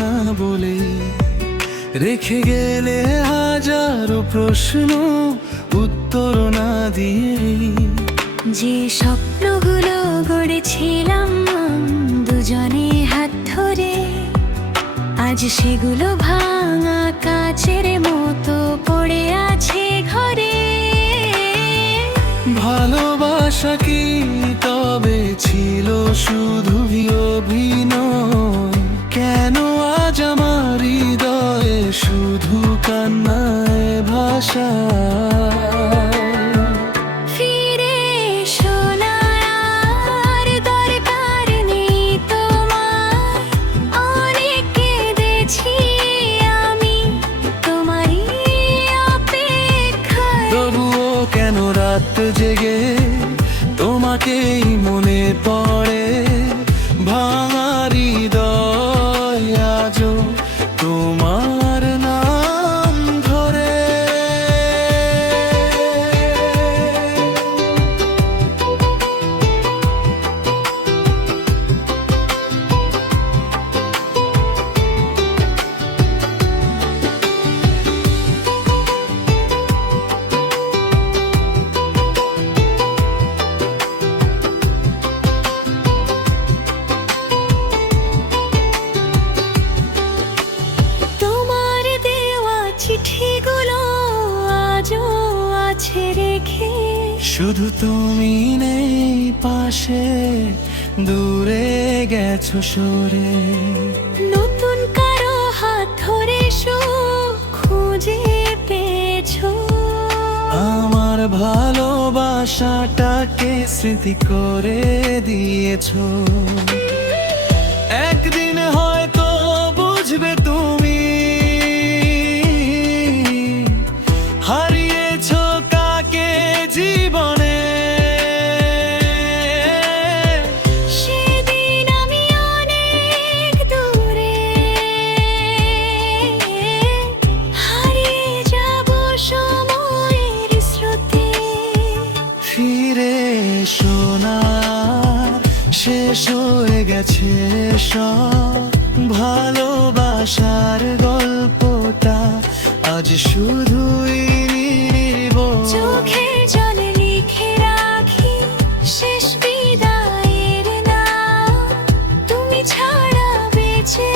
না বলেই রেখে গেলে হাজারো প্রশ্ন উত্তর না দিয়েই। যে স্বপ্নগুলো গড়েছিলাম দুজনে হাত ধরে, আজ সেগুলো ভাঙা কাচের মতো পড়ে আছে ঘরে। ভালোবাসা কি তবে ছিল শুধুই অভিনয়? কেন আজ আমার হৃদয়ে শুধু কান্নায় ভাষা? ফিরে এসো না, আর দরকার নেই তোমার। অনেক কেঁদেছি আমি তোমারই অপেক্ষায়। তবুও কেন রাত জেগে তোমাকেই মনে পড়ে? ভাঙা হৃদয় আজও তোমার নাম ধরে। তোমার দেওয়া চিঠিগুলো আজও আছে রেখে। শুধু তুমি নেই পাশে, দূরে গেছো সরে। নতুন কারো হাত ধরে সুখ খুঁজে পেয়েছো। আমার ভালোবাসাটাকে স্মৃতি করে দিয়েছো। একদিন হয়তো বুঝবে তুমি হারিয়েছো কাকে জীবনে। সেদিন আমি অনেক দূরে, হারিয়ে যাব সময়ের স্রোতে। ফিরে এসো না, শেষ হয়ে গেছে সব। ভালোবাসার গল্পটা আজ শুধুই নির্বোধ। চোখের জলে লিখে রাখি শেষ বিদায়ের নাম। তুমি ছাড়া বেঁচে